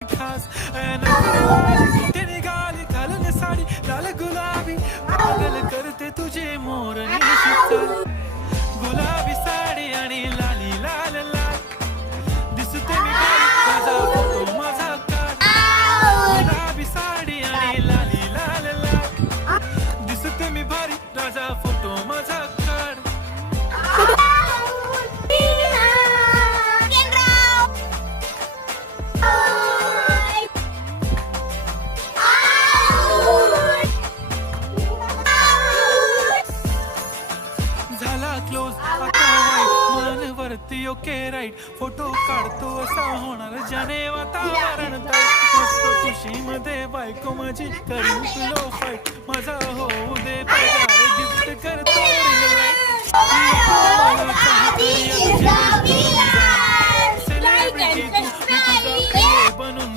खास ते निघाली घालून साडी लाल गुलाबी पागल करते तुझे मोरणी चाल गुलाबी साडी आणि लाली लाल लाल दिसते मी माझा फोटो माझा काढ गुलाबी साडी आणि लाली लाल लाल दिसते मी भारी राजा फोटो माझा काढ झाला क्लोज आता मन वरती ओके राईट फोटो काढतो असा होणार ज्याने वातावरण मस्त खुशी मध्ये बायको माझी करीन तुलो फाईट माझा होऊ दे पगार गिफ्ट करतो सेलिब्रिटी बनून